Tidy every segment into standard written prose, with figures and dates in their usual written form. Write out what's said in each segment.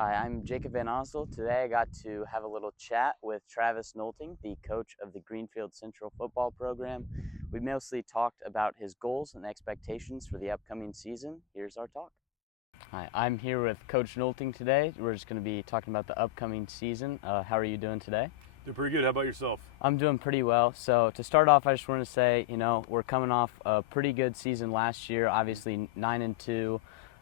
Hi, I'm Jacob Van Osel. Today I got to have a little chat with Travis Nolting, the coach of the Greenfield Central football program. We mostly talked about his goals and expectations for the upcoming season. Here's our talk. Hi, I'm here with Coach Nolting today. We're just going to be talking about the upcoming season. How are you doing today? Doing pretty good. How about yourself? I'm doing pretty well. So to start off, I just want to say, we're coming off a pretty good season last year. Obviously 9-2,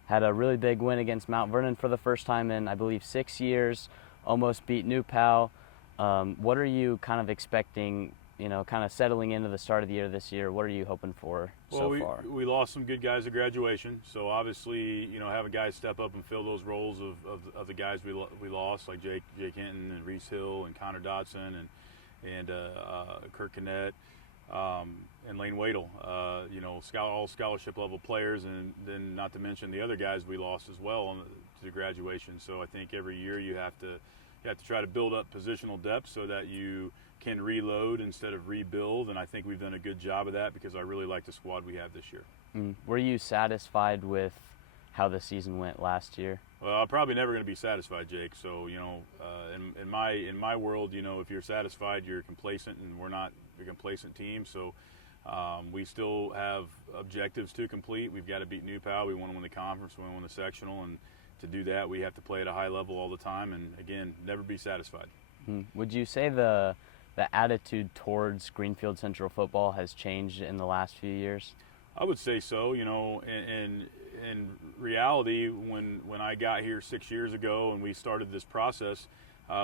had a really big win against Mount Vernon for the first time in, I believe, 6 years. Almost beat New Pal. What are you kind of expecting? Kind of settling into the start of the year this year. What are you hoping for so far? We lost some good guys at graduation, so obviously, having guys step up and fill those roles of the guys we lost, like Jake Hinton and Reese Hill and Connor Dotson and Kirk Kinnett, and Lane Wadle, all scholarship level players, and then not to mention the other guys we lost as well to graduation. So I think every year you have to try to build up positional depth so that you can reload instead of rebuild, and I think we've done a good job of that because I really like the squad we have this year. Were you satisfied with how the season went last year? Well, I'm probably never going to be satisfied, Jake. So in my world, if you're satisfied, you're complacent, and we're not a complacent team. So we still have objectives to complete. We've got to beat New Pal. We want to win the conference. We want to win the sectional, and to do that, we have to play at a high level all the time. And again, never be satisfied. Would you say the attitude towards Greenfield Central football has changed in the last few years? I would say so. In reality, when I got here 6 years ago and we started this process,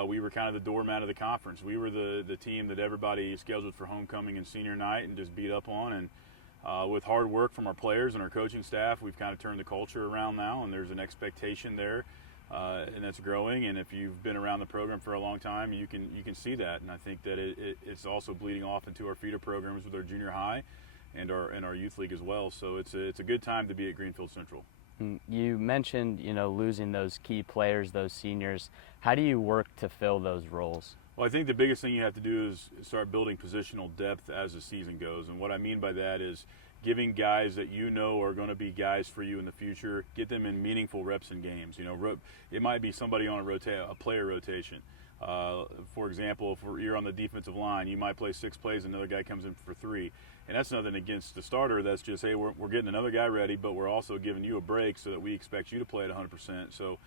we were kind of the doormat of the conference. We were the team that everybody scheduled for homecoming and senior night and just beat up on. And with hard work from our players and our coaching staff, we've kind of turned the culture around now, and there's an expectation there. And that's growing, and if you've been around the program for a long time, you can see that. And I think that it's also bleeding off into our feeder programs with our junior high and our youth league as well. So it's a good time to be at Greenfield Central. You mentioned losing those key players, those seniors. How do you work to fill those roles? Well, I think the biggest thing you have to do is start building positional depth as the season goes. And what I mean by that is giving guys that are going to be guys for you in the future, get them in meaningful reps in games. It might be somebody on a player rotation. For example, if you're on the defensive line, you might play 6 plays, another guy comes in for 3. And that's nothing against the starter. That's just, hey, we're getting another guy ready, but we're also giving you a break so that we expect you to play at 100%. So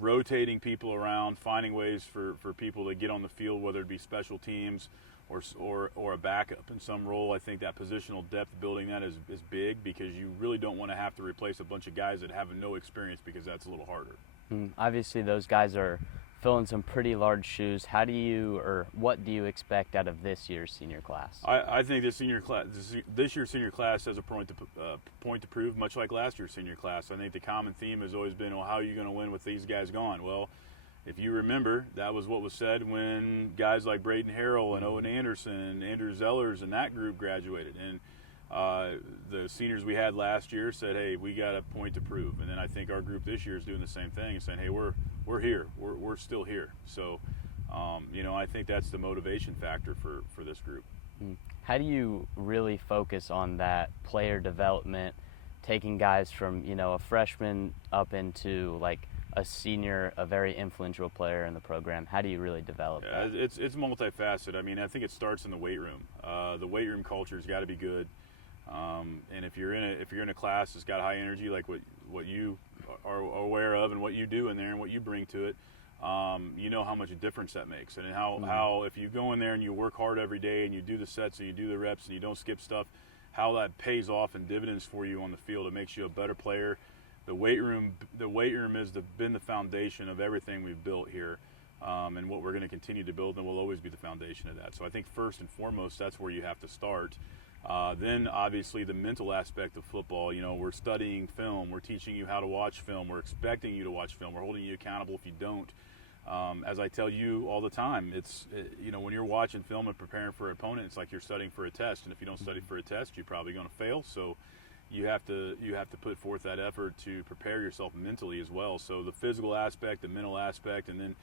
rotating people around, finding ways for people to get on the field, whether it be special teams or a backup in some role. I think that positional depth building that is big, because you really don't want to have to replace a bunch of guys that have no experience, because that's a little harder. Obviously, those guys are filling some pretty large shoes. What do you expect out of this year's senior class? I think this year's senior class has a point to prove, much like last year's senior class. I think the common theme has always been, well, how are you going to win with these guys gone? Well, if you remember, that was what was said when guys like Braden Harrell and Owen Anderson, Andrew Zellers, and that group graduated. And the seniors we had last year said, hey, we got a point to prove. And then I think our group this year is doing the same thing and saying, hey, we're here. We're still here. So, I think that's the motivation factor for this group. How do you really focus on that player development, taking guys from, a freshman up into like a senior, a very influential player in the program? How do you really develop that? It's multifaceted. I mean, I think it starts in the weight room. The weight room culture's got to be good. And if you're in a class that's got high energy, like what you are aware of and what you do in there and what you bring to it, you know how much a difference that makes. And how if you go in there and you work hard every day and you do the sets and you do the reps and you don't skip stuff, how that pays off in dividends for you on the field. It makes you a better player. The weight room has been the foundation of everything we've built here, and what we're going to continue to build, and will always be the foundation of that. So I think first and foremost, that's where you have to start. Then obviously the mental aspect of football. We're studying film. We're teaching you how to watch film. We're expecting you to watch film. We're holding you accountable if you don't. As I tell you all the time, when you're watching film and preparing for an opponent, it's like you're studying for a test. And if you don't study for a test, you're probably going to fail. So you have to put forth that effort to prepare yourself mentally as well. So the physical aspect, the mental aspect, and then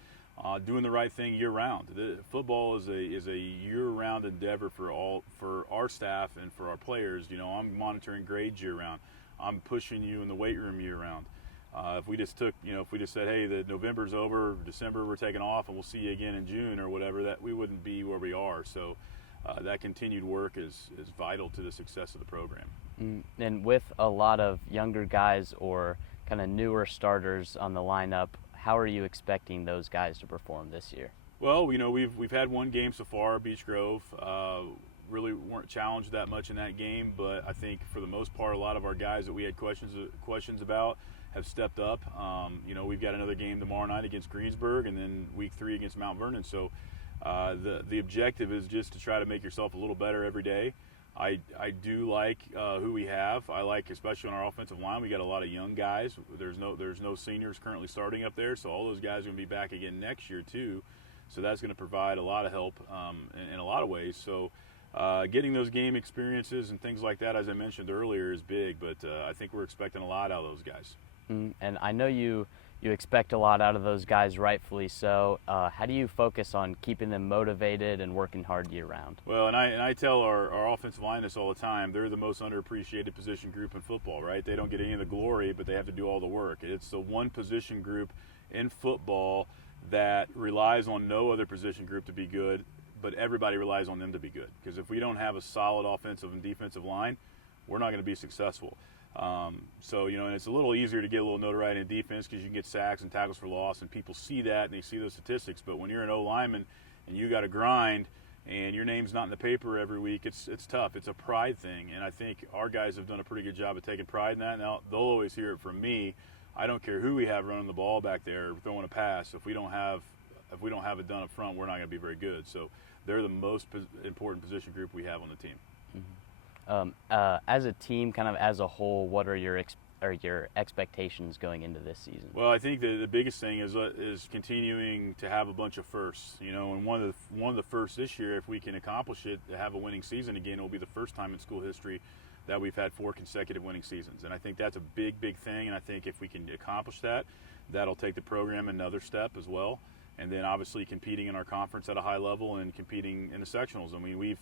doing the right thing year round. Football is a year-round endeavor for our staff and for our players. I'm monitoring grades year round. I'm pushing you in the weight room year round. If we just said, hey, the November's over, December we're taking off, and we'll see you again in June or whatever, that we wouldn't be where we are. So that continued work is vital to the success of the program. And with a lot of younger guys or kind of newer starters on the lineup, how are you expecting those guys to perform this year? Well, we've had one game so far, Beech Grove. Really weren't challenged that much in that game, but I think for the most part, a lot of our guys that we had questions about have stepped up. We've got another game tomorrow night against Greensburg, and then week 3 against Mount Vernon. So the objective is just to try to make yourself a little better every day. I do like who we have. I like, especially on our offensive line, we got a lot of young guys. There's no seniors currently starting up there, so all those guys are going to be back again next year too. So that's going to provide a lot of help in a lot of ways. So getting those game experiences and things like that, as I mentioned earlier, is big. But I think we're expecting a lot out of those guys. And I know you expect a lot out of those guys, rightfully so. How do you focus on keeping them motivated and working hard year round? Well, and I tell our offensive line this all the time. They're the most underappreciated position group in football, right? They don't get any of the glory, but they have to do all the work. It's the one position group in football that relies on no other position group to be good, but everybody relies on them to be good. Because if we don't have a solid offensive and defensive line, we're not going to be successful. And it's a little easier to get a little notoriety in defense because you can get sacks and tackles for loss, and people see that and they see those statistics. But when you're an O-lineman and you got to grind and your name's not in the paper every week, it's tough. It's a pride thing, and I think our guys have done a pretty good job of taking pride in that. Now, they'll always hear it from me. I don't care who we have running the ball back there, throwing a pass. If we don't have it done up front, we're not going to be very good. So they're the most important position group we have on the team. As a team, kind of as a whole, what are your expectations going into this season? Well, I think the biggest thing is continuing to have a bunch of firsts. And one of the firsts this year, if we can accomplish it, to have a winning season again, it will be the first time in school history that we've had 4 consecutive winning seasons. And I think that's a big, big thing. And I think if we can accomplish that, that'll take the program another step as well. And then obviously competing in our conference at a high level and competing in the sectionals. I mean,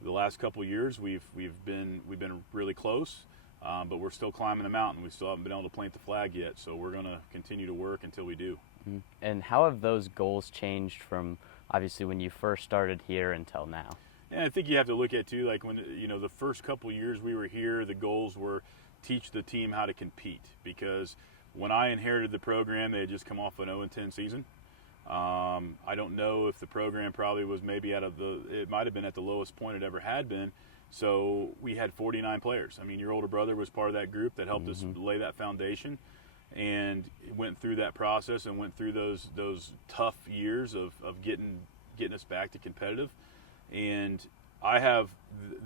the last couple of years we've been really close, but we're still climbing the mountain. We still haven't been able to plant the flag yet. So we're going to continue to work until we do. And how have those goals changed from obviously when you first started here until now? And I think you have to look at too, like when the first couple of years we were here, the goals were teach the team how to compete. Because when I inherited the program, they had just come off an 0-10 season. I don't know if the program probably was maybe it might have been at the lowest point it ever had been. So we had 49 players. I mean, your older brother was part of that group that helped us lay that foundation, and went through that process and went through those tough years of getting us back to competitive. And I have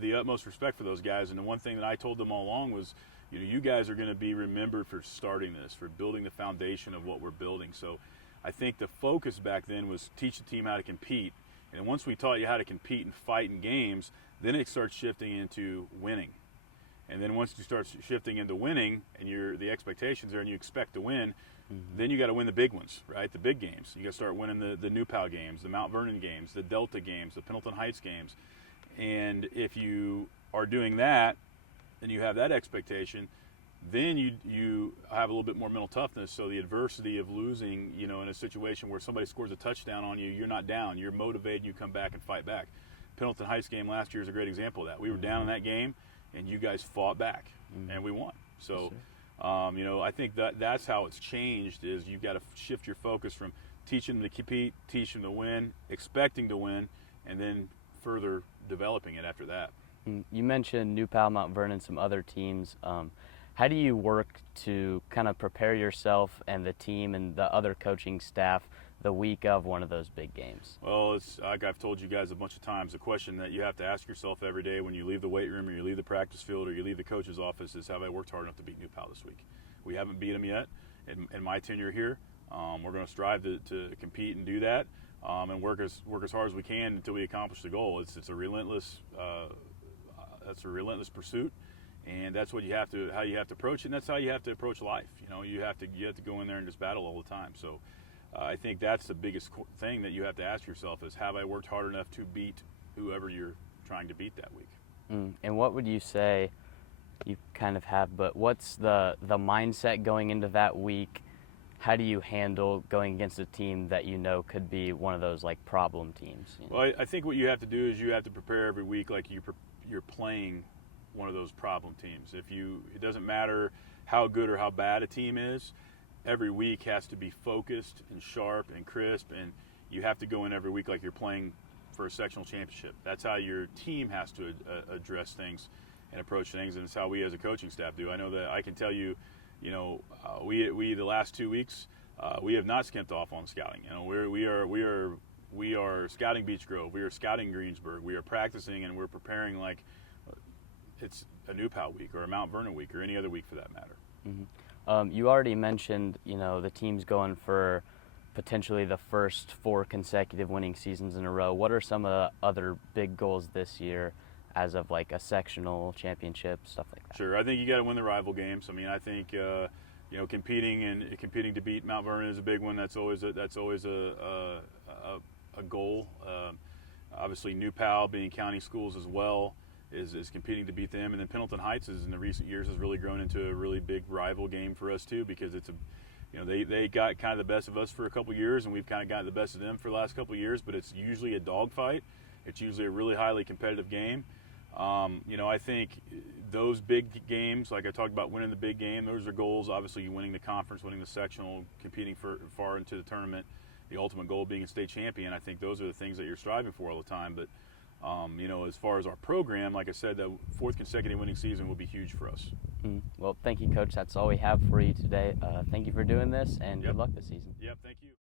the utmost respect for those guys. And the one thing that I told them all along was, you guys are going to be remembered for starting this, for building the foundation of what we're building. So I think the focus back then was teach the team how to compete. And once we taught you how to compete and fight in games, then it starts shifting into winning. And then once you start shifting into winning and the expectations there and you expect to win, then you got to win the big ones, right? The big games. You got to start winning the New Pal games, the Mount Vernon games, the Delta games, the Pendleton Heights games. And if you are doing that and you have that expectation, then you have a little bit more mental toughness. So the adversity of losing, in a situation where somebody scores a touchdown on you, you're not down. You're motivated. You come back and fight back. Pendleton Heights game last year is a great example of that. We were down in that game, and you guys fought back, and we won. So, I think that's how it's changed. Is you've got to shift your focus from teaching them to compete, teach them to win, expecting to win, and then further developing it after that. You mentioned New Pal, Mount Vernon, some other teams. How do you work to kind of prepare yourself and the team and the other coaching staff the week of one of those big games? Well, it's like I've told you guys a bunch of times, the question that you have to ask yourself every day when you leave the weight room or you leave the practice field or you leave the coach's office is, have I worked hard enough to beat New Pal this week? We haven't beat them yet in my tenure here. We're going to strive to compete and do that and work as hard as we can until we accomplish the goal. It's a relentless pursuit. And that's how you have to approach it, and that's how you have to approach life. You have to go in there and just battle all the time. So I think that's the biggest thing that you have to ask yourself is, have I worked hard enough to beat whoever you're trying to beat that week? And what would you say, you kind of have, but what's the mindset going into that week? How do you handle going against a team that you know could be one of those like problem teams? You know? Well, I think what you have to do is you have to prepare every week like you're playing one of those problem teams. It doesn't matter how good or how bad a team is, every week has to be focused and sharp and crisp, and you have to go in every week like you're playing for a sectional championship. That's how your team has to address things and approach things, and it's how we as a coaching staff do. I know that I can tell you, we the last 2 weeks we have not skimped off on scouting. We are scouting Beech Grove. We are scouting Greensburg. We are practicing and we're preparing like it's a New Pal week or a Mount Vernon week or any other week for that matter. Mm-hmm. You already mentioned, the team's going for potentially the first 4 consecutive winning seasons in a row. What are some of the other big goals this year as of like a sectional championship, stuff like that? Sure. I think you got to win the rival games. I mean, I think, competing to beat Mount Vernon is a big one. That's always a goal. Obviously, New Pal being county schools as well is competing to beat them, and then Pendleton Heights in the recent years has really grown into a really big rival game for us too, because it's they got kind of the best of us for a couple years, and we've kind of gotten the best of them for the last couple years. But it's usually a dogfight. It's usually a really highly competitive game. I think those big games, like I talked about winning the big game, those are goals. Obviously, you winning the conference, winning the sectional, competing for far into the tournament, the ultimate goal being a state champion. I think those are the things that you're striving for all the time. But, as far as our program, like I said, the 4th consecutive winning season will be huge for us. Well, thank you, Coach. That's all we have for you today. Thank you for doing this, and Yep. Good luck this season. Yep, thank you.